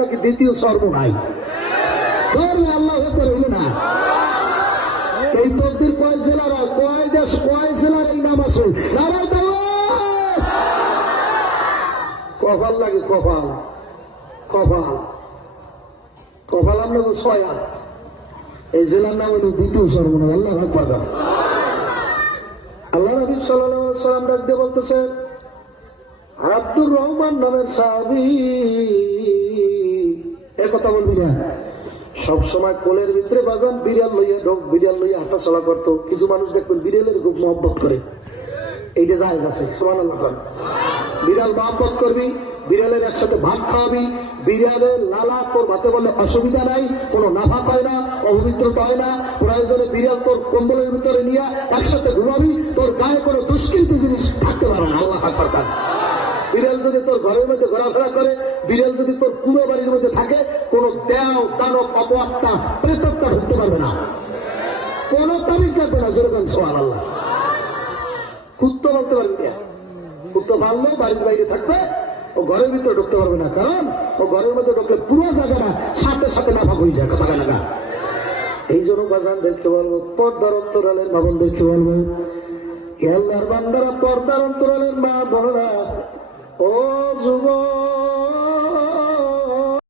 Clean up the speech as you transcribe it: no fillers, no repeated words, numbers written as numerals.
নাকি দ্বিতীয় স্বর্গ নাই। ধর্মে আল্লাহ করে হইলে না। এই তকদির কয় জেলার, কয় দেশ, কয় জেলার এই নাম আছে। নারায় দাওয়াত। কপাল লাগে, কপাল কপাল কপাল। আমরা ছয় হাত, এই জেলার নাম হলো দ্বিতীয় স্বর্গ নাই। আল্লাহ আকবার। আল্লাহ নবী সাল্লাল্লাহু আলাইহি ওয়াসাল্লাম ডাক দিয়ে বলতেছে, আব্দুর রহমান নামের সাহাবী, এ কথা বলবি না। সবসময় কোলের ভিতরে বাজান বিড়াল লইয়া হাঁটা চলা করতো। কিছু মানুষ দেখবেন বিড়ালের খুব মহব্বত করে, এইটা জায়েজ আছে। সুবহানাল্লাহ। বিড়াল মহব্বত করবি, বিড়ালের একসাথে ভাত খাওয়াবি, বিড়ালের লালা তোর ভাতে বলে অসুবিধা নাই, কোনো নাফাক হয় না, অপবিত্রতা হয় না। প্রয়োজনে বিড়াল তোর কম্বলের ভিতরে নিয়ে একসাথে ঘুমাবি, তোর গায়ে কোনো দুষ্কৃতি জিনিস থাকতে পারে না। আল্লাহ আকবার। বিড়াল যদি তোর ঘরের মধ্যে ঘোরাফেরা করে, বিড়াল যদি তোর পুরো বাড়ির মধ্যে থাকে, কোনো দেও দানব অপআত্মা প্রেতাত্মা ঢুকতে পারবে না, কোনো তাবিজ লাগবে না। যেরকম সুবহানাল্লাহ। কুত্তা বলতে পারবি না, কুত্তা ভালো বাড়ির বাইরে থাকবে, ও ঘরের ভিতরে ঢুকতে পারবে না, কারণ ও ঘরের মধ্যে ঢুকলে পুরো জায়গাটা সাথে সাথে নাফাক হয়ে যায়। কথা না, এই জন্য বাজান দেখতে বলবো, পর্দার অন্তরালের মা বোন দেখতে বলবো, আল্লাহর বান্দারা, পর্দার অন্তরালের মা বোনরা, ও যুবক